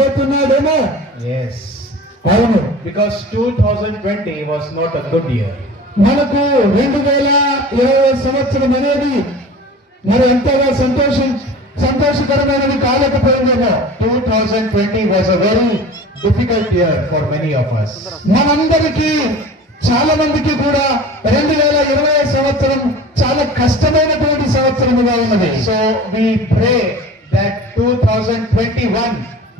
ఇవ్వబోతున్నాడేమో. Yes. అవును, Because 2020 was not a good year. మనకు 2020 సంవత్సరం అనేది మరి ఎంతగా సంతోషకరమైనది కాలేకపోయిందేమో. 2020 was a very difficult year for many of us. మనందరికీ చాలా మందికి కూడా 2020 సంవత్సరం చాలా కష్టమైనటువంటి సంవత్సరముగా ఉన్నది. So we pray that 2021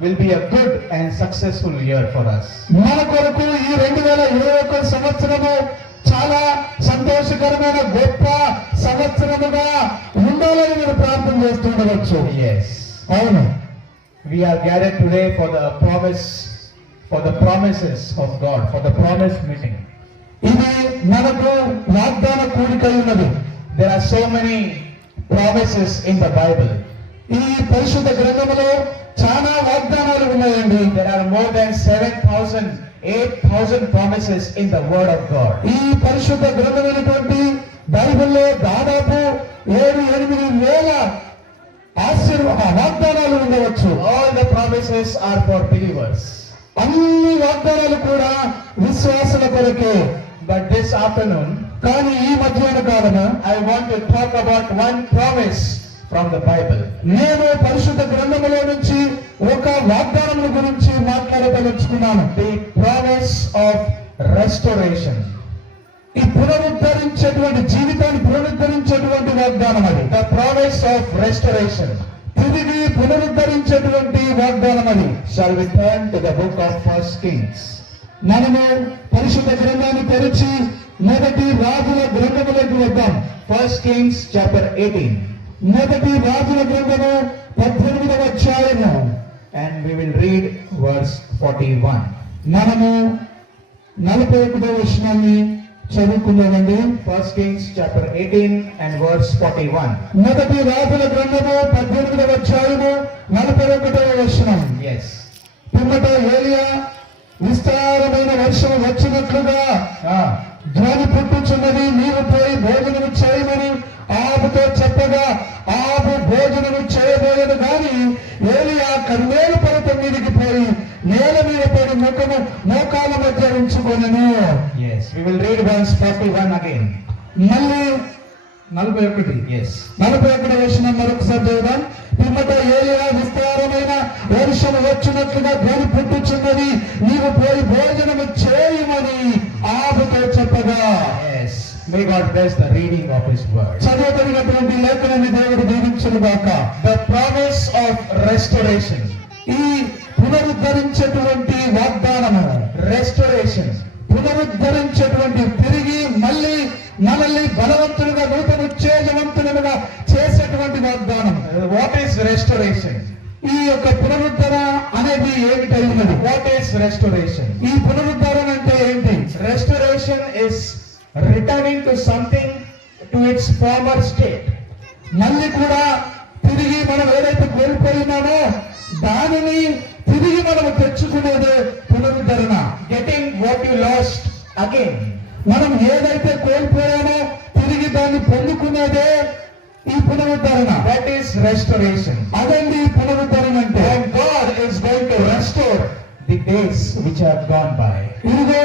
will be a good and successful year for us. మన కొరకు ఈ 2021 సంవత్సరము చాలా సంతోషకరమైన గొప్ప సంవత్సరముగా ఉండాలని మీరు ప్రార్థన చేస్తుండవచ్చు. Yes. అవును, We are gathered today for the promises of God, for the promise meeting. ఇది మనకు వాగ్దాన కూడిక ఉన్నది. There are so many promises in the Bible. ఈ పరిశుద్ధ గ్రంథములో చాలా వాగ్దానాలు ఉన్నాయండి. There are more than 8,000 promises in the Word of God. ఈ పరిశుద్ధ గ్రంథమైనటువంటి బైబిల్లో దాదాపు 7,000 వాగ్దానాలు ఉండవచ్చు. All the promises are for believers. అన్ని వాగ్దానాలు కూడా విశ్వాసుల కొరకే. But this afternoon, కానీ ఈ మధ్యాహ్న కాలన I want to talk about one promise from the Bible. నేను పరిశుద్ధ గ్రంథములో నుంచి ఒక వాగ్దానముల గురించి మాట్లాడదలుచుకున్నాను. The promise of restoration. ఈ పునరుద్ధరించేటువంటి జీవితాన్ని పునరుద్ధరించేటువంటి వాగ్దానం అది. The promise of restoration. తిరిగి పునరుద్ధరించేటువంటి వాగ్దానం అది. Shall we turn to the book of 1 Kings? మనము పరిశుద్ధ గ్రంథాన్ని తెరిచి మొదటి రాజుల గ్రంథములకు వద్దాం. 1 Kings chapter 18. మొదటి రాజుల గ్రంథము 18వ అధ్యాయము. And we will read verse 41. మనము 41వ వచనాన్ని చదువుకుందామండి. 1 Kings chapter 18 and verse 41. మొదటి రాజుల గ్రంథము 18వ అధ్యాయము 41వ వచనం. Yes. పిమ్మట ఏలియా విస్తారమైన వర్షం వచ్చినట్లుగా ధ్వని పుట్టుచున్నది, నీవు పోయి భోజనము చేయమని ఆబుతో చెప్పగా ఆబు భోజనము చేయబోయేది గాని ఏలియా కర్మేలు పర్వతం మీదకి పోయి నేల మీద పడి మోకాల మధ్య ఉంచుకొనెను. Yes. We will read verse 41 again. మళ్ళీ 41. Yes. 41వ వచనం మరొకసారి చదువుదాం. పిమ్మట ఏలియా విస్తారమైన వర్షం వచ్చినట్లుగా ధ్వని పుట్టుచున్నది, నీవు పోయి భోజనము చేయమని ఆబుతో చెప్పగా. Yes. May God bless the reading of His word. చదవబడినటువంటి లేఖనాన్ని దేవుడు దీవించునుగాక. The promise of restoration. ఈ పునరుద్ధరించేటువంటి వాగ్దానము, Restoration. పునరుద్ధరించేటువంటి తిరిగి మళ్ళీ మనల్ని బలవంతులుగా నూతన ఉత్తేజవంతులుగా చేసేటువంటి వాగ్దానం. What is restoration? ఈ యొక్క పునరుద్ధరణ అనేది ఏమిటై ఉన్నది? What is restoration? ఈ పునరుద్ధరణ అంటే ఏంటి? Restoration is returning to something to its former state. మళ్ళీ కూడా తిరిగి మనం ఏదైతే కోల్పోయినామో దానిని తిరిగి మనం తెచ్చుకునేదే పునరుద్ధరణ. Getting what you lost again. మనం ఏదైతే కోల్పోయామో తిరిగి దాన్ని పొందుకునేదే ఈ పునరుద్ధరణ. That is restoration. అదండి పునరుద్ధరణ అంటే. And God is going to restore the days which have gone by. ఇదిగో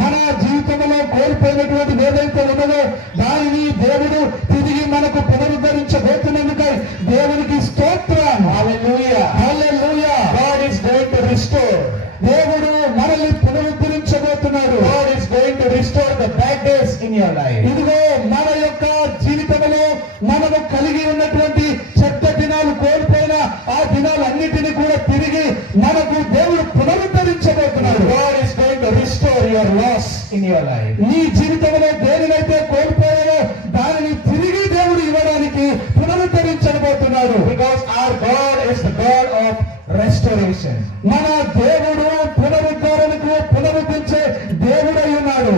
మన జీవితంలో కోల్పోయినటువంటి ఏదైతే ఉన్నదో దానిని దేవుడు తిరిగి మనకు పునరుద్ధరించబోతున్నందుకై దేవునికి స్తోత్రం. Hallelujah. Hallelujah. God is going to restore. దేవుడు మనల్ని పునరుద్ధరించబోతున్నాడు. God is going to restore the bad days in your life. ఇదిగో మన యొక్క జీవితంలో మనము కలిగి ఉన్నటువంటి చెడ్డ దినాలు కోల్పోయిన ఆ దినాలన్నిటినీ కూడా తిరిగి మనకు దేవుడు పునరుద్ధరించబోతున్నాడు. God is going to restore your loss in your life. నీ జీవితంలో దేనినైతే కోల్పోయావో దానిని తిరిగి దేవుడు ఇవ్వడానికి పునరుద్ధరించబోతున్నాడు. Because our God is the God of restoration. మన దేవుడు పునరుద్ధరణకు పునరుద్ధరించే దేవుడై ఉన్నాడు.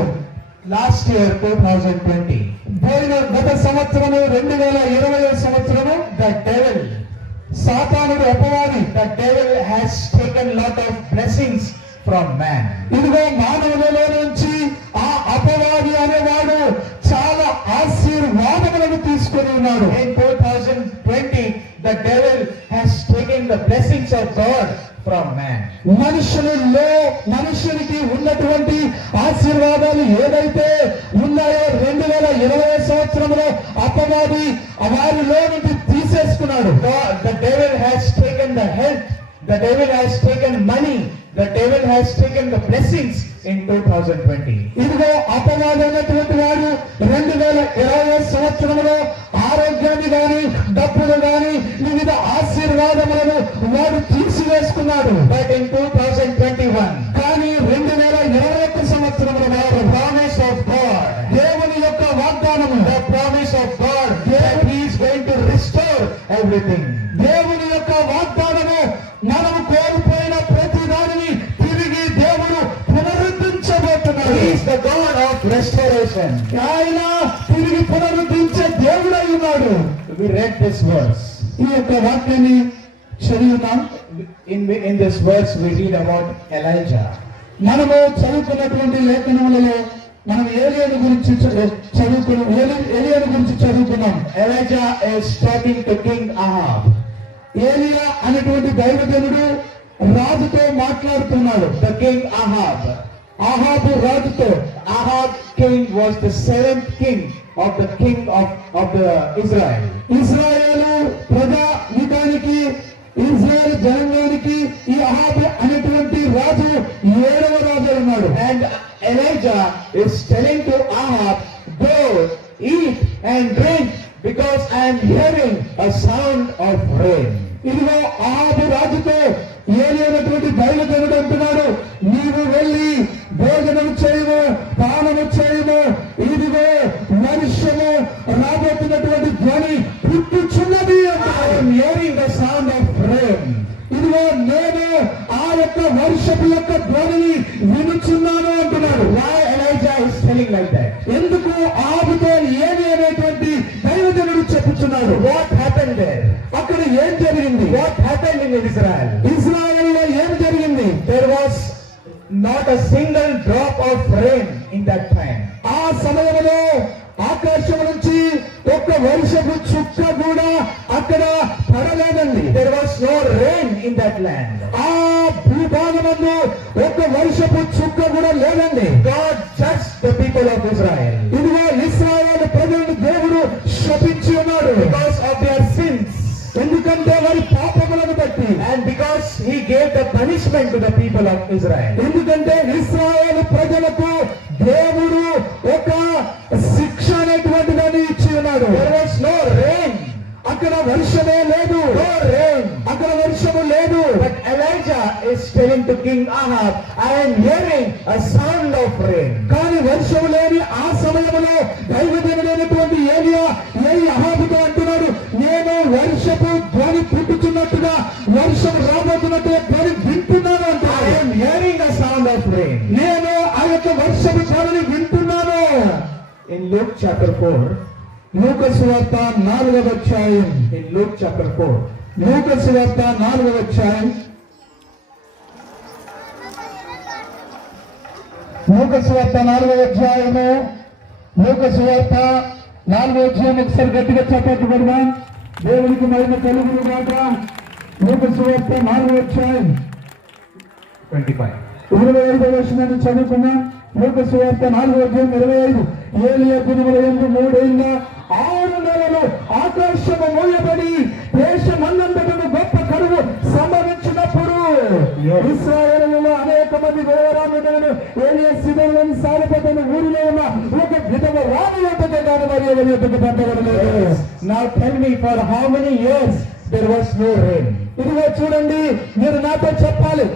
Last year 2020, పోయిన గత సంవత్సరము 2020 సంవత్సరము the devil సాతానుడు అపవాది the devil has taken lot of blessings from man. ఇదిగో మానవులలో నుంచి ఆ అపవాది అనేవాడు చాలా ఆశీర్వాదములను తీసుకొని ఉన్నాడు. In 2020, the devil has taken the blessings of God from man. మనుషునికి ఉన్నటువంటి ఆశీర్వాదాలు ఏదైతే ఉన్నాయో 2020 సంవత్సరంలో అపవాది వారిలో నుండి తీసేసుకున్నాడు. The devil has taken the health, the devil has taken money, the devil has taken the blessings in 2020. ఇదిగో అపవాది అనేటువంటి వాడు 2020 సంవత్సరంలో ఆరోగ్యాన్ని గాని డబ్బులు గాని వివిధ ఆశీర్వాదములను వాడు తీసివేసుకున్నాడు. But in 2021, కానీ 2021 సంవత్సరంలో the promise of God, దేవుని యొక్క వాగ్దానము, the promise of God that He is going to restore everything. దేవుని యొక్క వాగ్దానము మనము కోల్పోయిన ప్రతి దానిని తిరిగి దేవుడు పునరుద్ధరించబోతున్నాడు. He is the God of restoration. ఆయన తిరిగి పునరుద్ధరించే దేవుడై ఉన్నాడు. We read this verse. ఈ యొక్క వాక్యాన్ని చదివినాం. In this verse we read about Elijah. మనము చదువుకున్నటువంటి లేఖనములలో మనం ఏలియాను గురించి చదువుకున్నాం. Elijah is talking to King Ahab. ఏలియా అనేటువంటి దైవజనుడు రాజుతో మాట్లాడుతున్నాడు. The king Ahab. ఆహాబు రాజుతో. Ahab king was the 7th king of the Israel. Israel ప్రజానీకానికి, ఇజ్రాయేల్ జనాంగానికి ఈ అహాబు అనేటువంటి రాజు 7వ రాజు ఉన్నాడు. And Elijah is telling to Ahab, go, eat and drink, because I am hearing a sound of rain. ఇదిగో అహాబు రాజుతో ఏలియనటువంటి దైవజనుడు అంటున్నాడు, నీవు వెళ్ళి భోజనం చేయము, పానము చేయము, ఇదిగో వర్షము రాబోతున్నటువంటి ధ్వని పుట్టుచున్నది I అంటున్నాడు. am hearing the sound of rain. ఇదిగో నేను ఆ యొక్క వర్షపు యొక్క ధ్వనిని వినుచున్నాను అంటున్నాడు. Why Elijah is telling like that? ఎందుకు ఆబుతో ఏమి అనేటువంటి దైవజనుడు చెప్పుచున్నాడు? What happened there? అక్కడ ఏం జరిగింది? What happened in Israel? ఇజ్రాయెల్లో ఏం జరిగింది? There was not a single drop of rain in that time. ఆ సమయంలో ఆకాశం నుంచి ఒక్క వర్షపు చుక్క కూడా అక్కడ పడలేదండి. There was no rain in that land. ఆ భూభాగమందు ఒక్క వర్షపు చుక్క కూడా లేదండి. God judged the people of Israel ఇదిగో ఇశ్రాయేలు ప్రజలను దేవుడు శపించి ఉన్నాడు. because of their sins, ఎందుకంటే వారి పాపములను బట్టి. and because He gave the punishment to the people of Israel. ఎందుకంటే ఇశ్రాయేలు ప్రజలకు దేవుడు ఒక శిక్ష అనేటువంటి దాన్ని ఇచ్చి ఉన్నాడు. There was no rain. అక్కడ వర్షమే లేదు. No rain. అక్కడ వర్షము లేదు. But Elijah is telling to King Ahab, I am hearing a sound of rain. కానీ వర్షము లేని ఆ సమయంలో దైవజనుడైనటువంటి ఏలియా అహాబుతో అంటున్నాడు, నేను వర్షపు ధ్వని పుట్టుతున్నట్టుగా, వర్షం రాబోతున్నట్టుగా ధ్వని వింటున్నాను I అంటున్నాడు. am hearing a sound of rain. నేను ఆ యొక్క వర్షపు ధ్వనిని వింటున్నాను. In Luke chapter 4, లూకా సువార్త 4వ అధ్యాయం. in Luke chapter 4, లూకా సువార్త 4వ అధ్యాయం. లూకా సువార్త 4వ అధ్యాయము. లూకా సువార్త 4వ అధ్యాయం ఒకసారి గట్టిగా చెప్పట్టు పెడదాం. దేవునికి మహిమ కలుగును గాక. లూకా సువార్త 4వ అధ్యాయం 25. 25వ వచనాన్ని చదువుకున్నాం. లూకా సువార్త 4వ అధ్యాయం 25. ఏలియా దినముల యందు 3 ఏళ్ల 6 నెలలు ఆకాశము మూయబడి దేశమందంతటను గొప్ప కరువు సంభవించినప్పుడు ఇశ్రాయేలులో అనేక మంది విధవరాలు ఏలియా శిబిరంలోని సారిపోతున్న ఊరిలో ఉన్న ఒక విధవ రాణి యొద్దకు కాని మరి ఎవరి యొద్దకు పంపబడలేదు. Now tell me, for how many years there was no rain? ఇదిగో చూడండి, మీరు నాతో చెప్పాలి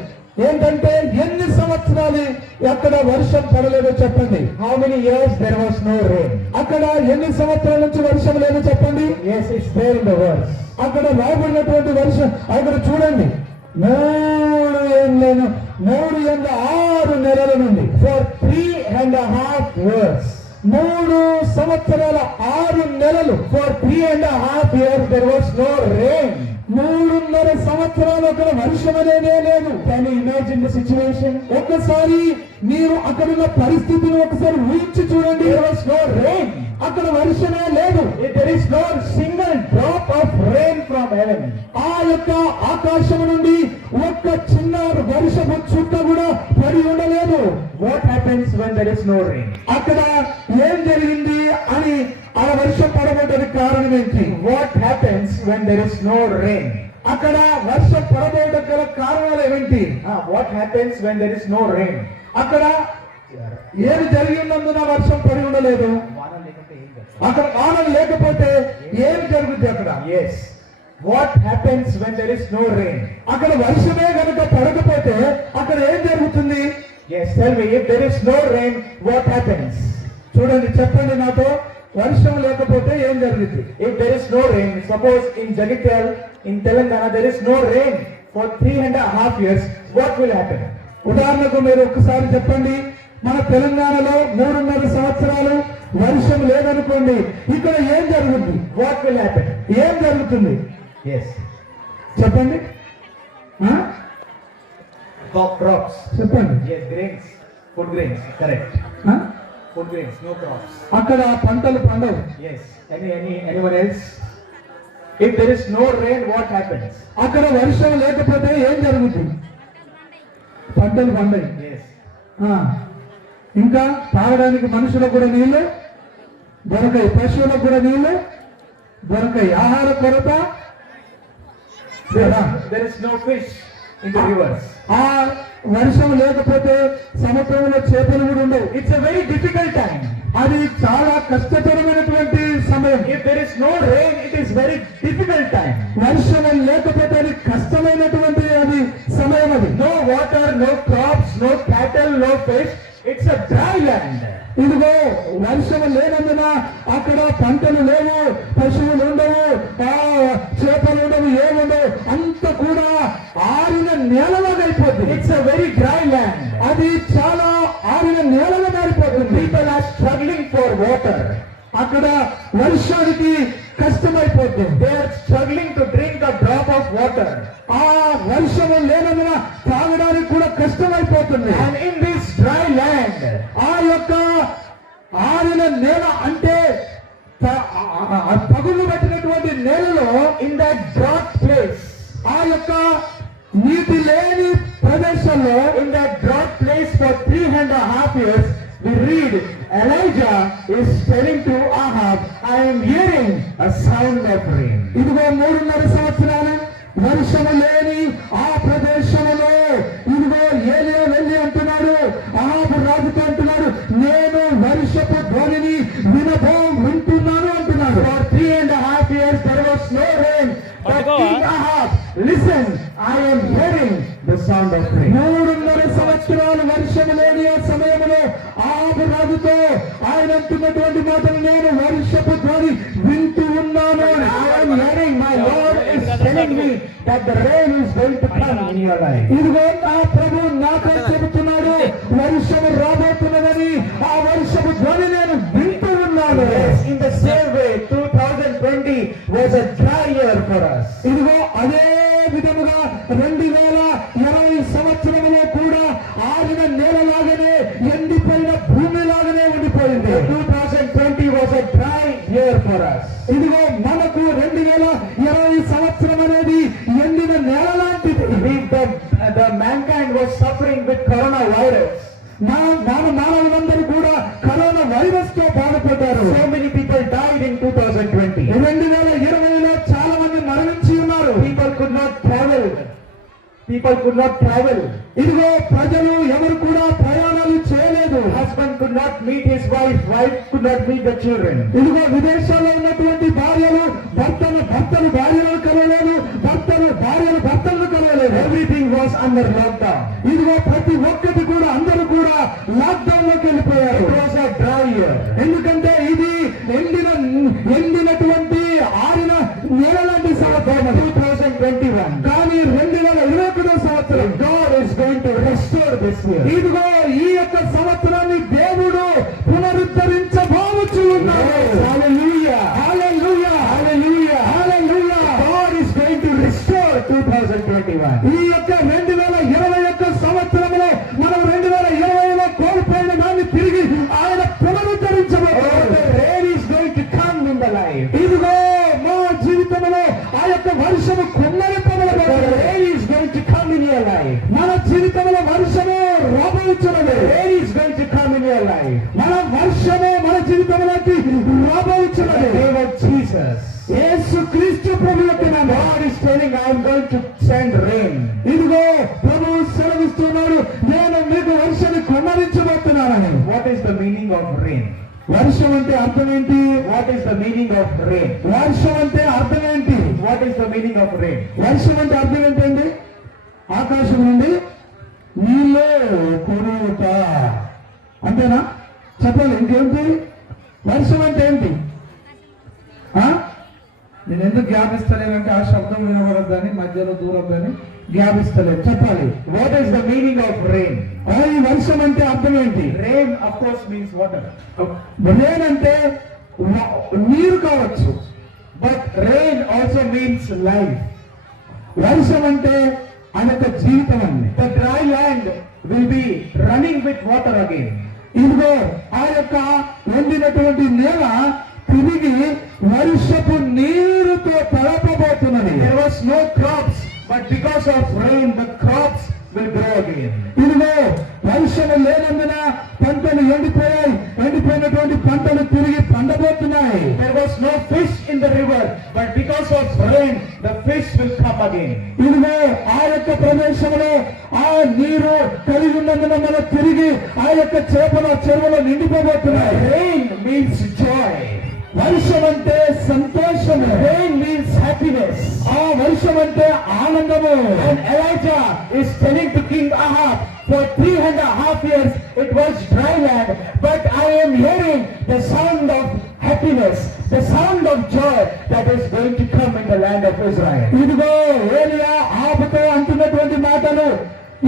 ఏంటంటే ఎన్ని సంవత్సరాలు అక్కడ వర్షం పడలేదో చెప్పండి. How many years there was no rain? అక్కడ ఎన్ని సంవత్సరాల నుంచి వర్షం లేదో చెప్పండి. Yes, it's there in the verse. అక్కడ రాబడినటువంటి వర్షం అక్కడ చూడండి. 3 ఏళ్ళను 6 నెలల నుండి For 3.5 years. 3 సంవత్సరాల 6 నెలలు. For 3.5 years there was no rain. 3.5 సంవత్సరాలు అక్కడ వర్షం అనేదే లేదు. Can you imagine the situation? ఒక్కసారి మీరు అక్కడున్న పరిస్థితిని ఒకసారి ఊహించి చూడండి. There was no rain. అక్కడ వర్షమే లేదు. There is no single drop of rain from heaven. ఆ ఆ యొక్క ఆకాశం నుండి ఒక్క చిన్న వర్షపు చుక్క కూడా పడి ఉండలేదు. What happens when there is no rain? అక్కడ ఏం జరిగింది అని ఆ వర్షం పడబోడానికి కారణం ఏంటి? What happens when there is no rain? అక్కడ వర్షం పడబోవడానికి గల కారణాలు ఏమిటి? What happens when there is no rain? అక్కడ ఏమి జరిగినందున వర్షం పడి ఉండలేదు. అక్కడ వాన లేకపోతే ఏమి జరుగుతుంది అక్కడ? Yes. What happens when there is no rain? అక్కడ వర్షమే కనుక పడకపోతే అక్కడ ఏం జరుగుతుంది? Yes, tell me, if there is no rain, what happens? చూడండి, చెప్పండి నాతో, వర్షం లేకపోతే ఏం జరుగుతుంది? If there is no rain, suppose in Jagityal, in Telangana, there is no rain for 3.5 years, what will happen? ఉదాహరణకు మీరు ఒక్కసారి చెప్పండి, మన తెలంగాణలో 3.5 సంవత్సరాలు వర్షం లేదనుకోండి, ఇక్కడ ఏం జరుగుతుంది? What will happen? ఏం జరుగుతుంది? Yes. చెప్పండి, Crops. చెప్పండి. Yes, grains. Food grains. Correct. ఆ? Food grains, no crops. అక్కడ పంటలు పండవు. Yes. Anyone else? If there is no rain, what happens? అక్కడ వర్షం లేకపోతే ఏం జరుగుతుంది? పంటలు పండవు. Yes. ఇంకా తాగడానికి మనుషులకు కూడా నీళ్లు దొరకాయి, పశువులకు కూడా నీళ్లు దొరకాయి, ఆహార కొరత. There is no fish in the rivers. ఆ వర్షం లేకపోతే సముద్రంలో చేపలు కూడా ఉండవు. It's a very difficult time. అది చాలా కష్టతరమైనటువంటి సమయం. If there is no rain, it is very difficult time. వర్షం లేకపోతే అది కష్టమైనటువంటి అది సమయం. అది No water, no crops, no cattle, no fish. It's a dry land. ఇదిగో వర్షం లేనందున అక్కడ పంటలు లేవు, పశువులు ఉండవు, చేపలు ఉండవు, ఏముండవు, అంత కూడా ఆరిన నేలలాగా అయిపోతుంది. It's a very dry land. అది చాలా ఆరిన నేలగా మారిపోతుంది. People are struggling for water. అక్కడ వర్షానికి కష్టమైపోతుంది. They are struggling to drink a drop of water. ఆ వర్షము లేనందున తాగడానికి కూడా కష్టమైపోతుంది. And in this dry land, ఆ యొక్క ఆరిన నేల అంటే పగులు పట్టినటువంటి నేలలో, in that drought place, ఆ యొక్క నీటి లేని ప్రదేశంలో, in that drought place for 3.5 years, we read Elijah is telling to Ahab, I am hearing a sound of rain. ఇదిగో 3.5 సంవత్సరాలు వర్షము లేని ఆ ప్రదేశంలో ఇదిగో ఏలియా వెళ్ళి అంటున్నాడు, ఆహాబు రాజుతో అంటున్నాడు, నేను వర్షపు ధ్వనిని వింటున్నాను అంటున్నాడు. For 3.5 years there was no rain. But King Ahab, listen, I am hearing the sound of rain. 3.5 సంవత్సరాలు వర్షము లేని ఆ సమయంలో ఆహాబు రాజుతో ఆయన అంటున్నటువంటి మాటలు, నేను వర్షపు ధ్వని వింటూ ఉన్నాను. I am hearing, my Lord is telling me that the rain is going to come in your life. ఇదిగో నా ప్రభు నాతో చెబుతున్నాడు, వర్షము రాబోతున్నదని, ఆ వర్షపు ధ్వని నేను వింటూ ఉన్నాను. Yes, in the same way, 2020 was a dry year for us. ఇదిగో అదే విధముగా 2020 సంవత్సరంలో కూడా ఆరిన నేలలాగానే, ఎండిపోయిన భూమిలాగానే ఉండిపోయింది. 2020 was a dry year for us. ఇదిగో మనకు 2020 సంవత్సరం అనేది ఎండిన నేల లాంటిది. The mankind was suffering with coronavirus. మానవులందరూ కూడా కరోనా వైరస్ తో బాధపడ్డారు. So many people died in 2020. 2020లో చాలా మంది మరణించి ఉన్నారు. People could not travel. ఇదిగో ప్రజలు ఎవరు కూడా ప్రయాణాలు చేయలేదు. Husband could not meet his wife. Wife could not meet the children. ఇదిగో విదేశాల్లో ఉన్నటువంటి భార్యలు భర్తలు భార్యలను కలవలేదు, భార్యలు భర్తలను కలవలేదు. Everything was under lockdown. ఇదిగో ప్రతి ఒక్కటి కూడా అందరూ కూడా లాక్డౌన్ లోకి వెళ్ళిపోయారు. It was a dry year. ఎందుకంటే ఇది ఎండినటువంటి ఆరిన నేల లాంటి సంవత్సరం 2021. కానీ 2021 సంవత్సరం God is going to restore this year. ఇదిగో ఈ యొక్క సంవత్సరాన్ని దేవుడు పునరుద్ధరించబోవచ్చు ఉన్నాడు. Hallelujah. Hallelujah, Hallelujah. Hallelujah. God is going to restore 2021. ఈ యొక్క 2021 సంవత్సరంలో మనం 2020లో కోల్పోయిన దాన్ని తిరిగి ఆయన పునరుద్ధరించబోతున్నాడు. The rain is going to come in the life. ఇదిగో మా జీవితంలో ఆ యొక్క వర్షము కుమ్మరితో Jesus. యేసు క్రీస్తు ప్రభు యొక్క నామమున God is telling, I am going to send rain. ఇదిగో ప్రభు సెలవిస్తున్నాడు, నేను మీకు వర్షాన్ని కుమ్మరించబోతున్నానని. What is the meaning of rain? వర్షం అంటే అర్థం ఏంటి? What is the meaning of rain? వర్షం అంటే అర్థం ఏంటి? What is the meaning of rain? వర్షం అంటే అర్థం ఏంటండి? ఆకాశం నుండి నీళ్ళు కురుట అంతేనా? చెప్పాలి, ఇంకేంటి వర్షం అంటే ఏంటి? నేను ఎందుకు జ్ఞాపిస్తలేనంటే ఆ శబ్దం వినబడద్దని, మధ్యలో దూరం అని జ్ఞాపిస్తలేదు. చెప్పాలి, What is the meaning of rain? ఈ వర్షం అంటే అర్థం ఏంటి? Rain, of course, means water. Rain అంటే నీరు కావచ్చు. But rain also means life. వర్షం అంటే అనేక జీవితం అండి. The dry land will be running with water again. ఇదిగో ఆ యొక్క ఎండినటువంటి నేల తిరిగి వర్షపు నీరుతో తడపబోతున్నది. There was no crops, but because of rain, the crops will grow again. ఇదిగో వర్షము లేనందున పంటలు ఎండిపోయాయి. ఎండిపోయినటువంటి పంటలు తిరిగి పండబోతున్నాయి. There was no fish in the river, but because of rain, the fish will come again. ఇదిగో ఆ యొక్క ప్రదేశంలో ఆ నీరు కలిగి ఉన్నందున మన తిరిగి ఆ యొక్క చేపల చెరువులో నిండిపోబోతున్నాయి. Rain means joy. వర్షం అంటే సంతోషము. Rain means happiness. ఆ వర్షం అంటే ఆనందము. And Elijah is telling to King Ahab, for 3.5 years it was dry land, but I am hearing the sound of happiness, the sound of joy that is going to come in the land of Israel. ఇదిగో ఏలియా ఆపుతో అంటున్నటువంటి మాటలు,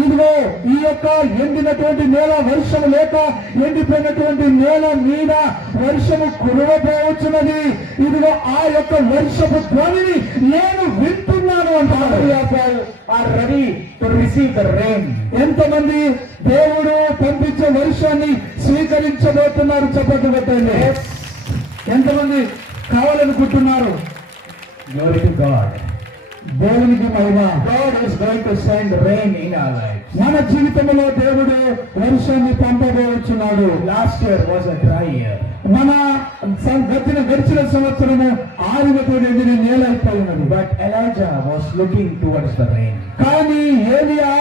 ఇదిగో ఈ యొక్క ఎండినటువంటి నేల, వర్షము లేక ఎండిపోయినటువంటి నేల మీద వర్షము కురవబోచున్నది. ఇదిగో ఆ యొక్క వర్షపు ధ్వనిని నేను వింటున్నాను అంటారు. We are ready to receive the rain. ఎంతమంది దేవుడు పంపించే వర్షాన్ని స్వీకరించబోతున్నారు? చెప్పండి పెట్టండి. ఎంతమంది కావాలనుకుంటున్నారు? Glory to God. దేవునికి మహిమ. God is going to send rain in our lives. మన జీవితంలో దేవుడు వర్షాన్ని పంపబోచున్నాడు. Last year was a dry year. మన గడిచిన సంవత్సరము ఆరినటువంటి నేల అయిపోయినది. But Elijah was looking towards the rain. కానీ ఏలియా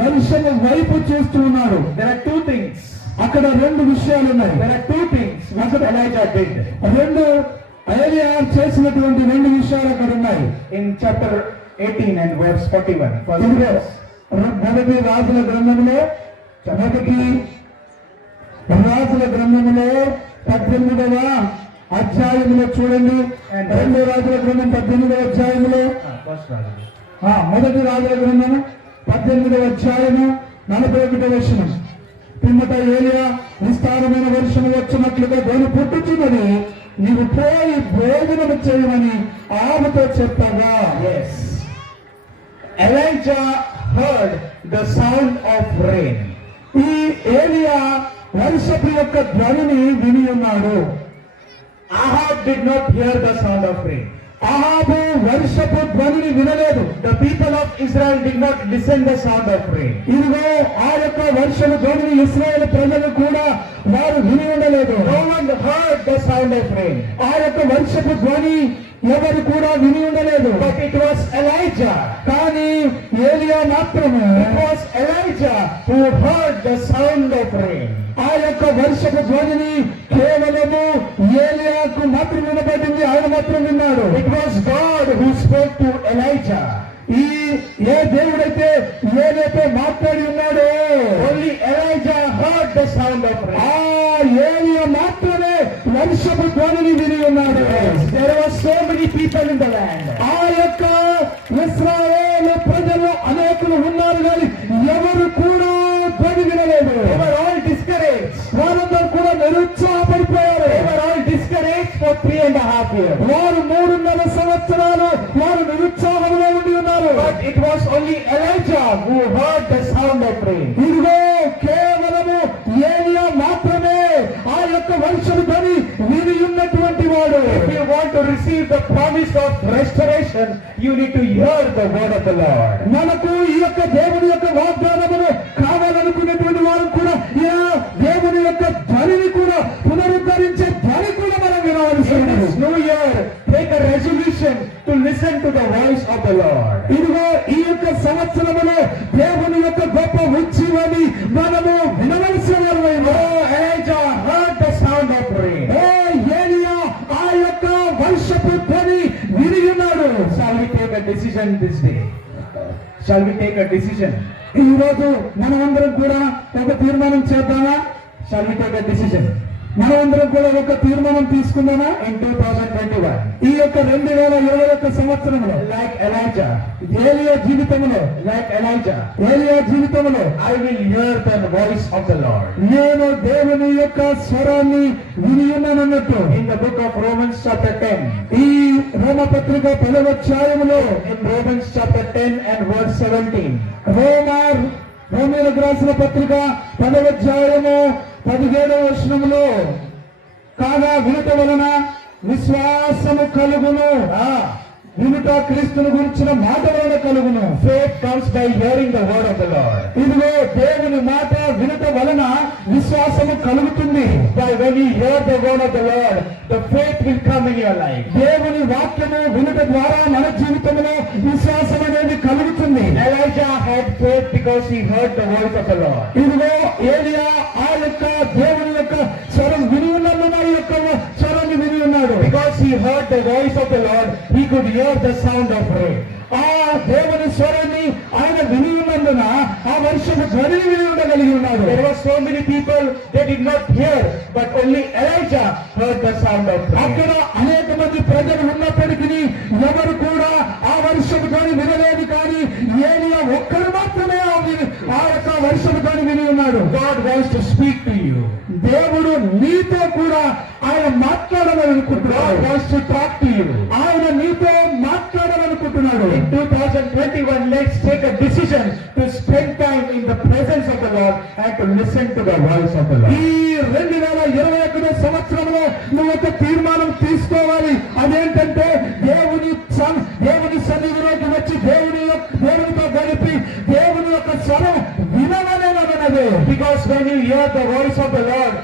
వర్షము వైపు చూస్తూ ఉన్నాడు. There are two things. అక్కడ రెండు విషయాలు ఉన్నాయి. There are two things what Elijah did. రెండు ఏలియా చేసినటువంటి రెండు విషయాలు అక్కడ ఉన్నాయి. In chapter 18 and verse 41. ఇదిగో మొదటి రాజుల గ్రంథములో 18వ అధ్యాయములో చూడండి. రెండో రాజుల గ్రంథం 18వ అధ్యాయములో, మొదటి రాజుల గ్రంథం 18వ అధ్యాయము 41వ వచనం. పిమ్మట ఏలియా, విస్తారమైన వర్షము వచ్చినట్లుగా ధ్వని పుట్టుచున్నది, నీవు పోయి భోజనము చేయమని ఆమెతో చెప్పగా. Yes. Elijah heard the sound of rain. ఈ ఏలియా వర్షపు యొక్క ధ్వనిని విని ఉన్నాడు. Ahab did not hear the sound of rain. అహాబు వర్షపు ధ్వనిని వినలేదు. The people of Israel did not listen the sound of rain. ఇదిగో ఆ యొక్క వర్షపు ధ్వనిని ఇశ్రాయేలు ప్రజలు కూడా వారు విని ఉండలేదు. No one heard the sound of rain. ఆ యొక్క వర్షపు ధ్వని ఎవరు కూడా విని ఉండలేదు. But it was Elijah. కానీ ఏలియా మాత్రమే, It was Elijah who heard the sound of rain. ఆ యొక్క వర్షపు ధ్వనిని కేవలము ఏలియాకు మాత్రం వినబడింది. ఆయన మాత్రం విన్నాడు. It was God who spoke to Elijah. ఈ ఏ దేవుడైతే ఏలియాతో మాట్లాడి ఉన్నాడో, Only Elijah heard the sound of rain. ఆ ఏలియా మాత్రమే వర్షపు ధ్వనిని విని ఉన్నాడు. There were so many people in the land. ఆ యొక్క ఇశ్రాయేలు ప్రజలు అనేకులు ఉన్నారు కానీ ఎవరు కూడా ధ్వని వినలేదు. They were all discouraged. వారందరూ కూడా నిరుత్సాహపడిపోయారు. They were all discouraged for 3.5 years. వారు 3.5 సంవత్సరాలు వారు నిరుత్సాహంలో ఉండి ఉన్నారు. But it was only Elijah who heard the sound of rain. ఇదిగో కేవలము ఏలియా మాత్రమే ఆ యొక్క వర్షపు ధ్వని విని ఉన్నటువంటి వాడు. If you want to receive the promise of restoration, you need to hear the word of the Lord. మనకు ఈ యొక్క దేవుని యొక్క వాగ్దానమును కావాలనుకునేటువంటి వారు కూడా ఈ దేవుని యొక్క ధ్వనిని కూడా పునరుద్ధరించే ధ్వని కూడా మనం వినవలసి In ఉన్నది. this new year, take resolution to listen to the voice of the Lord. ఇదిగో ఈ యొక్క సంవత్సరములో దేవుని యొక్క గొప్ప ఉద్యమాన్ని మనము వినవలసిన వారమైనా. Elijah heard the sound of rain. ఏలియా ఆ యొక్క వర్షపు ధ్వని విని ఉన్నాడు. Shall we take a decision this day? Shall we take a decision? ఈ రోజు మనమందరం కూడా ఒక తీర్మానం చేద్దామా? Shall we take a decision? మనమందరం కూడా ఒక తీర్మానం తీసుకుందామా? In 2021, ఈ యొక్క 2021 సంవత్సరంలో like Elijah, ఏలియా జీవితంలో ఏలియా జీవితంలో I will hear the voice of the Lord. నేను దేవుని యొక్క స్వరాన్ని విని ఉన్నానన్నట్టు. In the book of Romans chapter 10, ఈ రోమపత్రిక 10వ అధ్యాయములో in Romans chapter 10 and verse 17, రోమీయులకు రాసిన పత్రిక 10వ అధ్యాయము 17వ వచనములో కాగా వినుట వలన విశ్వాసము కలుగును. వినుట క్రీస్తును గురించిన మాట వలన కలుగును. faith comes by hearing the word of the Lord. ఇదిగో దేవుని మాట వినుట వలన విశ్వాసము కలుగుతుంది. By when you hear the word of the Lord, the faith will come in your life. దేవుని వాక్యము వినుట ద్వారా మన జీవితంలో విశ్వాసం అనేది కలుగుతుంది. Elijah had faith because he heard the voice of the Lord. ఇదిగో ఏలియా ఆ యొక్క దేవుని యొక్క స్వరం విని ఉన్నందున ఈ యొక్క స్వరాన్ని విని ఉన్నాడు. Because he heard the voice of the Lord, he could hear the sound of rain. ఆ దేవుని స్వరాన్ని ఆయన విని ఉన్నందున ఆ వర్షపు ధ్వనిని విని ఉండగలిగి ఉన్నాడు. There were so many people they did not hear, but only Elijah heard the sound of rain. అక్కడ అనేక మంది ప్రజలు ఉన్నప్పటికీ ఎవరు కూడా ఆ వర్షపు ధ్వని వినలేదు. కానీ ఏలియా ఒక్కరు మాత్రమే ఆ యొక్క వర్షపు ధ్వని విని ఉన్నాడు. God wants to speak to you. దేవుడు నీతో కూడా ఆయన మాట్లాడాలనుకుంటున్నాడు. God wants to talk to you. ఆయన నీతో మాట్లాడాలనుకుంటున్నాడు. In 2021, let's take a decision to spend time in the presence of the Lord and to listen to the voice of the Lord. ఈ 2021 సంవత్సరంలో నువ్వు ఒక తీర్మానం తీసుకోవాలి. అదేంటంటే దేవుని సన్నిధిలోకి వచ్చి దేవునితో గడిపి దేవుని యొక్క స్వరం వినవలెనన్నది. Because when you hear the voice of the Lord,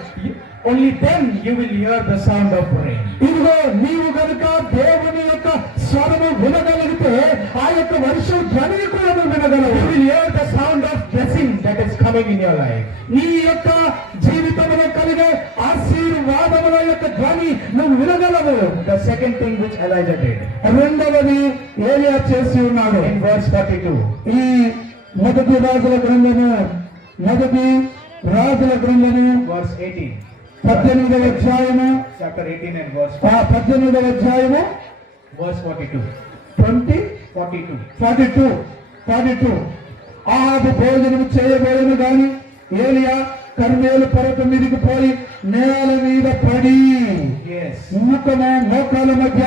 only then you will hear the sound of rain. ఇదిగో నీవు గనుక దేవుని యొక్క స్వరము వినగలిగితే ఆ యొక్క వర్షం ధ్వనిని కూడా నువ్వు వినగలవు. You will hear the sound of blessing that is coming in your life. నీ యొక్క జీవితంలో కలిగే ఆశీర్వాదముల యొక్క ధ్వని నువ్వు వినగలవు. The second thing which Elijah did, రెండవది ఏలియా చేసి ఉన్నాడు. in verse 42, ఈ మొదటి రాజుల గ్రంథము verse 18, 18వ అధ్యాయము chapter 18 and verse 18వ అధ్యాయము 42. 42 ఆహాబు భోజనం చేయబోయిన గాని ఏలియా కర్మేలు పర్వతం మీదకి పోయి నేల మీద పడి Yes. మోకాల మధ్య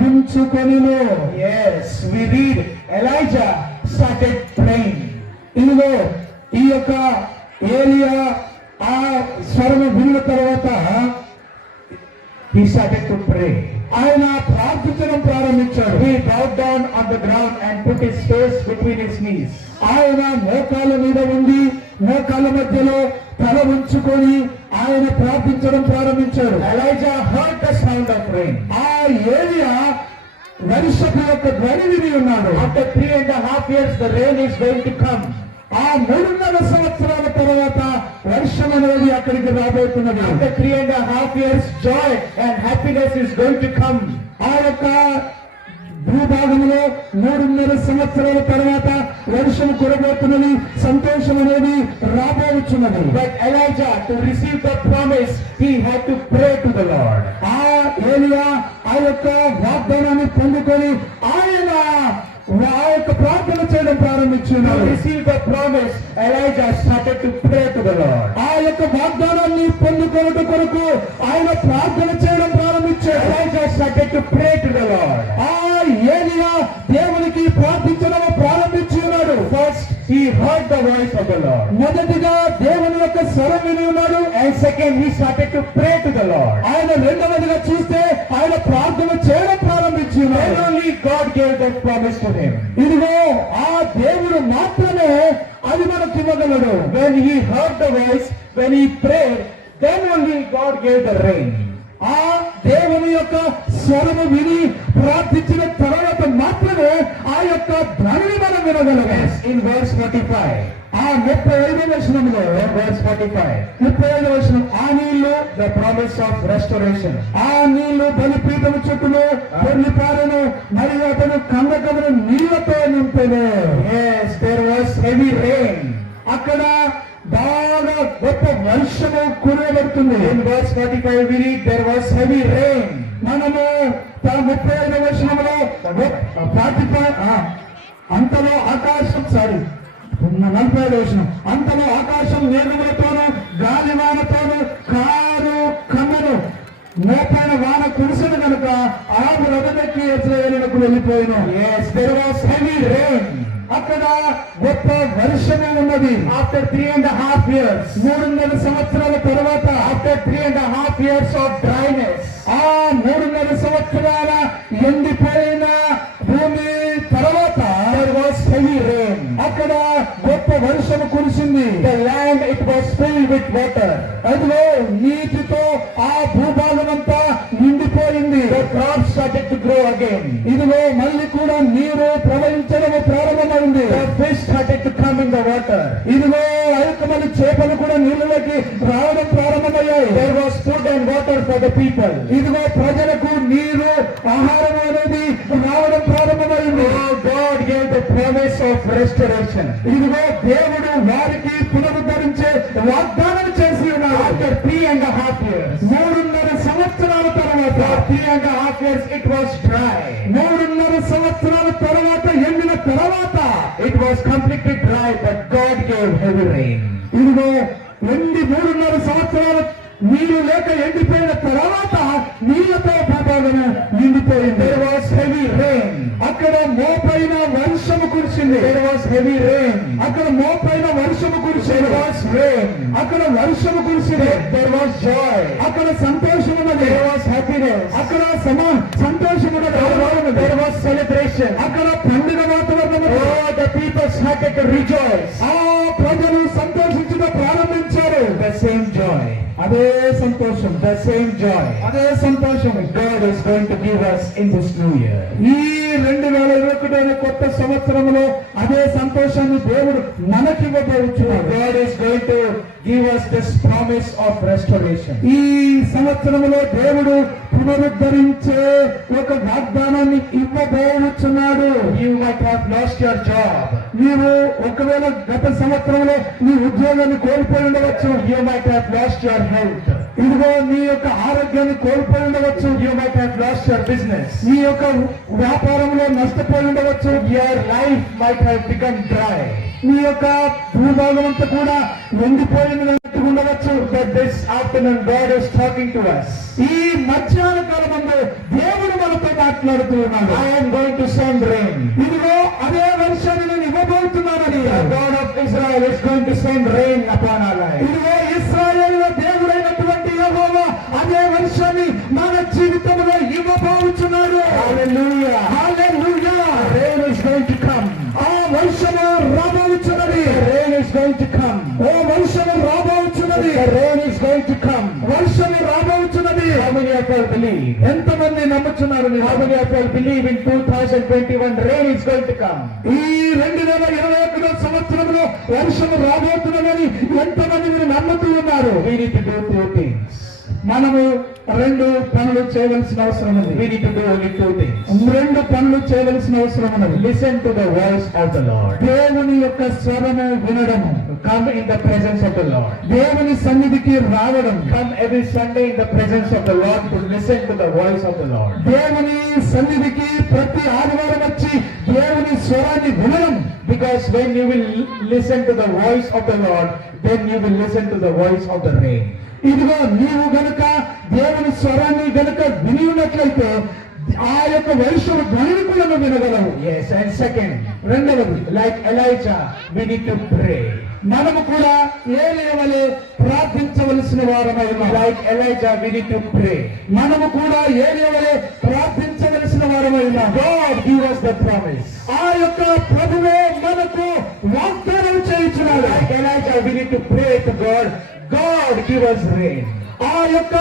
ఉంచుకొనిను. Yes, we read Elijah started praying. ఇదిగో ఈ యొక్క ఏలియా ఆ స్వరము విన్న తర్వాత He started to pray. ఆయన ప్రార్థించడం ప్రారంభించాడు. He bowed down on the ground and put his face between his knees. ఆయన మోకాల మీద ఉండి మోకాల మధ్యలో తల ఉంచుకొని ఆయన ప్రార్థించడం ప్రారంభించాడు. Elijah heard the sound of rain. ఆ ఏలియా వర్షపు యొక్క ధ్వని విని ఉన్నాడు. After 3.5 years, the rain is going to come. ఆ 3.5 సంవత్సరాల తర్వాత వర్షం అనేది అక్కడికి రాబోతున్నది. After 3.5 years, joy and happiness is going to come. ఆ యొక్క భూభాగంలో 3.5 సంవత్సరాల తర్వాత వర్షం కురబోతున్నది, సంతోషం అనేది రాబోతున్నది. But Elijah, to receive the promise, he had to pray to the Lord. ఆ ఏలియా ఆ యొక్క వాగ్దానాన్ని పొందుకొని ఆయన ఆ యొక్క ప్రార్థన చేయడం To ప్రారంభించున్నాడు. receive the promise, Elijah started to pray to the Lord. ఆ యొక్క వాగ్దానాన్ని పొందుకొనుట కొరకు ఆయన ప్రార్థన చేయడం ప్రారంభించాడు. Elijah started to pray to the Lord. ఆ ఏలియా దేవునికి ప్రార్థించడం ప్రారంభించి ఉన్నాడు. First, he heard the voice of the Lord. మొదటిగా దేవుని యొక్క స్వరం విని ఉన్నాడు. And second, he started to pray to the Lord. ఆయన రెండవదిగా చూస్తే ఆయన ప్రార్థన చేయడం ప్రారంభించి Then ఉన్నాడు. only God gave that promise to him. ఇదిగో ఆ దేవుడు మాత్రమే అది మనకు ఇవ్వగలడు. When he heard the voice, when he prayed, then only God gave the rain. ఆ దేవుని యొక్క స్వరము విని ప్రార్థించిన తర్వాత మాత్రమే ఆ యొక్క ధ్వనిని మనం వినగలము. In verse 45. ఆ 35వ వచనంలో Verse 45. 35వ వచనం, ఆ నీళ్లు, The promise of restoration. ఆ నీళ్లు బలిపీఠము చుట్టూ పొర్లిపారెను, మరియు అతను కందకమును నీళ్లతో నింపెను. Yes, there was heavy rain. అక్కడ బాగా గొప్ప వర్షము కురియబడుతుంది. In verse 45 we read there was heavy rain. మనము 35వ వచనంలో అంతలో ఆకాశం 45వ వచనం, అంతలో ఆకాశం మేఘములతోనూ గాలివానతోనూ కారు కమ్మను మోపైన వాన కురిసెను కనుక ఆగు రథమెక్కి ఇశ్రాయేలునకు వెళ్ళిపోయిన. Yes, there was heavy rain. అక్కడ గొప్ప వర్షమే ఉన్నది. After 3.5 years. 3.5 సంవత్సరాల తర్వాత, After 3.5 years of dryness. ఆ 3.5 సంవత్సరాల ఎండిపోయిన భూమి తర్వాత There was heavy rain. అక్కడ గొప్ప వర్షము కురిసింది. The land, it was filled with water. అదిలో నీటితో ఆ భూభాగమంతా నిండిపోయింది. The crops started to grow again. ఇదిలో మళ్ళీ కూడా నీరు ప్రవహించడం ప్రారంభమైంది. The fish started to come in the water. ఇదిలో ఐకమల్లి చేపలు కూడా నీళ్ళలోకి రావడం ప్రారంభమయ్యాయి. There was food and water for the people. ఇదిగో ప్రజలకు నీరు, ఆహారం అనేది రావడం ప్రారంభమైంది. Oh, God gave the promise of restoration. ఇదిగో దేవుడు వారికి పునరుద్ధరించే వాగ్దానం చేసి ఉన్నారు. After 3.5 years. 3.5 సంవత్సరాల తర్వాత, For 3.5 years it was dry. 3.5 సంవత్సరాల తర్వాత, ఎండిన తర్వాత It was completely dry, but God gave heavy rain. ఇదిగో ఎండి 3.5 సంవత్సరాలు నీరు లేక ఎండిపోయిన తర్వాత నీళ్లతో భూభాగము నిండిపోయింది. There was heavy rain. అక్కడ మోపైన వర్షము కురిసింది. There was heavy rain. అక్కడ మోపైన వర్షము కురిసింది. There was rain. అక్కడ వర్షము కురిసింది. There was joy. అక్కడ సంతోషం ఉన్నది. There was happiness. అక్కడ సంతోషం ఉన్నది. There was celebration. అక్కడ పండుగ వాతావరణం. Oh, the people started to rejoice. ఆ ప్రజలు సంతోషించడం ప్రారంభించారు. The same joy. అదే సంతోషం, The same joy. అదే సంతోషం God is going to give us in this new year. ఈ 2021 కొత్త సంవత్సరంలో అదే సంతోషాన్ని దేవుడు మనకివ్వబోతున్నాడు. God is going to give us this promise of restoration. ఈ సంవత్సరంలో దేవుడు పునరుద్ధరించే ఒక వాగ్దానాన్ని ఇవ్వబోతున్నాడు. You might have lost your job. నీవు ఒకవేళ గత సంవత్సరంలో నీ ఉద్యోగాన్ని కోల్పోయి ఉండవచ్చు. You might have lost your health. ఇదిగో నీ యొక్క ఆరోగ్యాన్ని కోల్పోయి ఉండవచ్చు. You might have lost your business. నీ యొక్క వ్యాపారంలో నష్టపోయి ఉండవచ్చు. Your life might have become dry. నీ యొక్క భూభాగం అంతా కూడా ఎండిపోయినట్టు ఉండవచ్చు. But this afternoon God is talking to us. ఈ మధ్యాహ్న కాలమందు దేవుడు మనతో మాట్లాడుతూ ఉన్నాడు. I am going to send rain. ఇదిగో అదే వర్షాన్ని నేను ఇవ్వబోతున్నానని. The God of Israel is going to send rain upon our lives. ఇదిగో ఇశ్రాయేలులో దేవుడైనటువంటి యెహోవా అదే వర్షాన్ని మన జీవితంలో ఇవ్వబోతున్నాడు. Hallelujah. Hallelujah. Rain is going to come. ఆ వర్షము రాబోతున్నది. Rain is going to come. ఓ వర్షము రాబోతున్నది. The rain is going to come. వర్షము రాబోతున్నది. How many of you believe? ఎంతమంది నమ్ముతున్నారు? How many of you believe in 2021 rain is going to come? ఈ 2021 సంవత్సరంలో వర్షము రాబోతున్నదని ఎంతమంది మీరు నమ్ముతూ ఉన్నారు? We need to do two things. మనము 2 పనులు చేయవలసిన అవసరం ఉంది. We need to do only two things. 2 పనులు చేయవలసిన అవసరం ఉన్నది. Listen to the voice of the Lord. దేవుని యొక్క స్వరము వినడము. Come in the presence of the Lord. దేవుని సన్నిధికి రావడం. Come every Sunday in the presence of the Lord to listen to the voice of the Lord. దేవుని సన్నిధికి ప్రతి ఆదివారం వచ్చి దేవుని స్వరాన్ని వినడం. Because when you will listen to the voice of the Lord, then you will listen to the voice of the rain. ఇదిగో నీవు గనుక దేవుని స్వరాన్ని గనుక విని ఉన్నట్లయితే ఆ యొక్క వర్షము ధ్వనిని కూడా నువ్వు వినగలవు. Yes, and second, రెండవది, like Elijah, we need to pray. మనము కూడా ఏలియా వలె ప్రార్థించవలసిన వారమై ఉన్నాం. Like Elijah, we need to pray. మనము కూడా ఏలియా వలె ప్రార్థించవలసిన వారమై ఉన్నాం. God give us the promise. ఆ యొక్క ప్రభువే మనకు వాగ్దానం చేయించున్నాడు. Like Elijah, we need to pray to God. God give us rain. ఆ యొక్క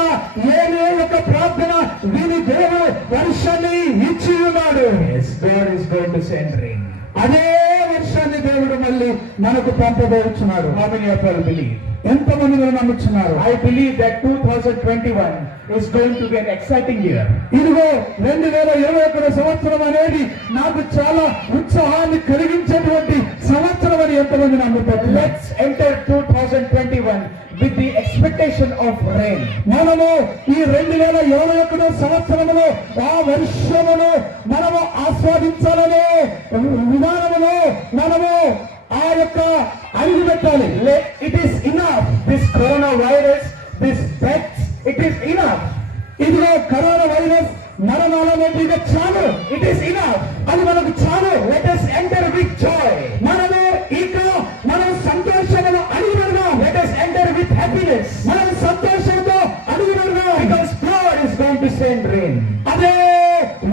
ఏలియా యొక్క ప్రార్థన విని దేవుడు వర్షాన్ని ఇచ్చి ఉన్నాడు. Yes, God is going to send rain. అదే వర్షాన్ని దేవుడు మళ్ళీ మనకు పంపబోచున్నాడు. How many of you believe? ఎంతమంది మీరు నమ్ముతున్నారు? I believe that 2021 is going to be an exciting year. ఇదిగో 2021 సంవత్సరం అనేది నాకు చాలా ఉత్సాహాన్ని కలిగించేటువంటి సంవత్సరం అని ఎంతమంది నమ్ముతారు? Let's enter 2021 with the expectation of rain. మనము ఈ 2021 సంవత్సరములో ఆ వర్షమును మనము ఆస్వాదించాలనే విధానములో మనము ఆ యొక్క అడుగు పెట్టాలి. It is enough. This coronavirus, this death, it is enough. ఇదిగో కరోనా వైరస్ మరణాల వంటి ఇక చాలు. It is enough. అది మనకు చాలు. Let us enter with joy. మనము ఇక మనం సంతోషమును అడుగు పెడదాం. Let us enter with happiness. మనం సంతోషంతో అడుగు పెడదాం. Because God is going to send rain. అదే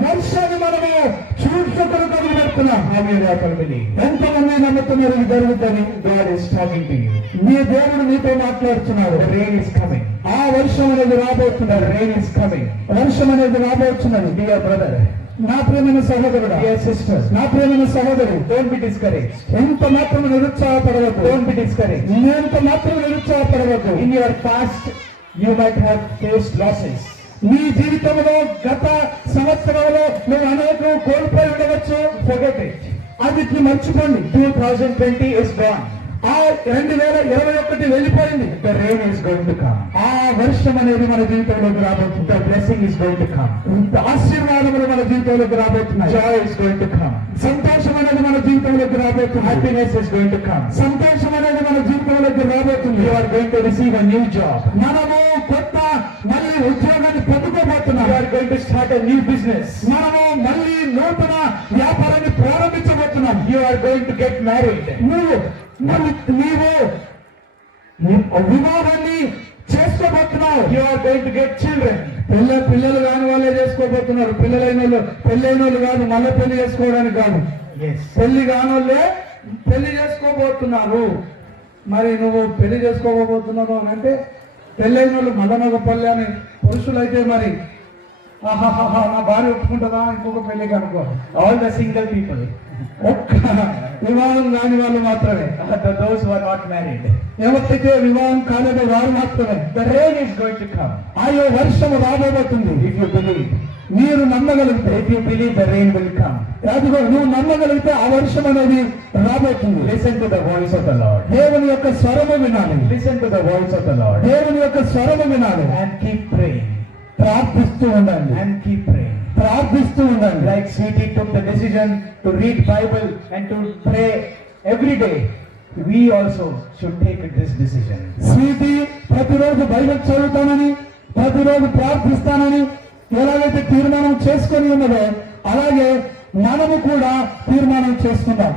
వర్షాన్ని మనము చూసుకొని అడుగు పెడుతున్నాం. How many of you believe? ఎంతమంది నమ్ముతున్నారు ఇది జరుగుతుంది? God is talking to you. మీ దేవుడు నీతో మాట్లాడుతున్నాడు. The rain is coming. ఆ వర్షం అనేది రాబోతున్నది. The rain is coming. వర్షం అనేది రాబోతున్నది. Dear brother, నా ప్రియమైన సహోదరుడా, dear sisters, నా ప్రియమైన సహోదరు, don't be discouraged. ఎంత మాత్రం నిరుత్సాహపడవద్దు. Don't be discouraged. ఎంత మాత్రం నిరుత్సాహపడవద్దు. In your past, you might have faced losses. నీ జీవితంలో గత సంవత్సరంలో నువ్వు అనేక కోల్పోయి ఉండవచ్చు. Forget it. అది మర్చిపోండి. 2020 is gone. ఆ 2021 వెళ్ళిపోయింది. The rain is going to come. ఆ వర్షం అనేది మన జీవితంలోకి రాబోతుంది. The blessing is going to come. ఆశీర్వాదములు మన జీవితంలోకి రాబోతున్నాయి. Joy is going to come. సంతోషం అనేది మన జీవితంలోకి రాబోతుంది. Happiness is going to come. సంతోషం అనేది మన జీవితంలోకి రాబోతుంది. You are going to receive a new job. మనము కొత్త మళ్ళీ ఉద్యోగాన్ని పొందుకోబోతున్నాం. You are going to start a new business. మనము మళ్ళీ నూతన వ్యాపారాన్ని ప్రారంభించబోతున్నాం. You are going to get married. నీవు వివాహాన్ని చేసుకోబోతున్నావు. You are going to get children. పిల్లలు కాని వాళ్ళే చేసుకోబోతున్నారు. పెళ్ళైన వాళ్ళు కాదు, మళ్ళీ పెళ్లి చేసుకోవడానికి కాదు. Yes. పెళ్లి కాని వాళ్ళే పెళ్లి చేసుకోబోతున్నారు. మరి నువ్వు పెళ్లి చేసుకోబోతున్నావు అని అంటే పెళ్ళైన వాళ్ళు మళ్ళీ పల్లె అని పురుషులైతే మరి ఆహాహా నా భార్య ఒప్పుకుంటుందా ఇంకొక పెళ్లికి అనుకో. All the single people. ఒక్క వివాహం కాని వాళ్ళు మాత్రమే. Those who are not married. ఎవరికైతే వివాహం కాలేదో వారు మాత్రమే. The rain is going to come. ఆయో వర్షము రాబోతుంది. If you believe. మీరు నమ్మగలిగితే, If you believe, the rain will come. అదిగో నువ్వు నమ్మగలిగితే ఆ వర్షం అనేది రాబోతుంది. Listen to the voice of the Lord. దేవుని యొక్క స్వరము వినాలి. Listen to the voice of the Lord. దేవుని యొక్క స్వరము వినాలి. And keep praying. ప్రార్థిస్తూ ఉండండి. And keep praying. ప్రార్థిస్తూ ఉండండి. Like Sweetie took the decision to read Bible and to pray every day, we also should take this decision. Sweetie ప్రతిరోజు Bible చదువుతానని, ప్రతిరోజు ప్రార్థిస్తానని ఎలాగైతే తీర్మానం చేసుకొని ఉన్నదో అలాగే మనము కూడా తీర్మానం చేసుకుందాం.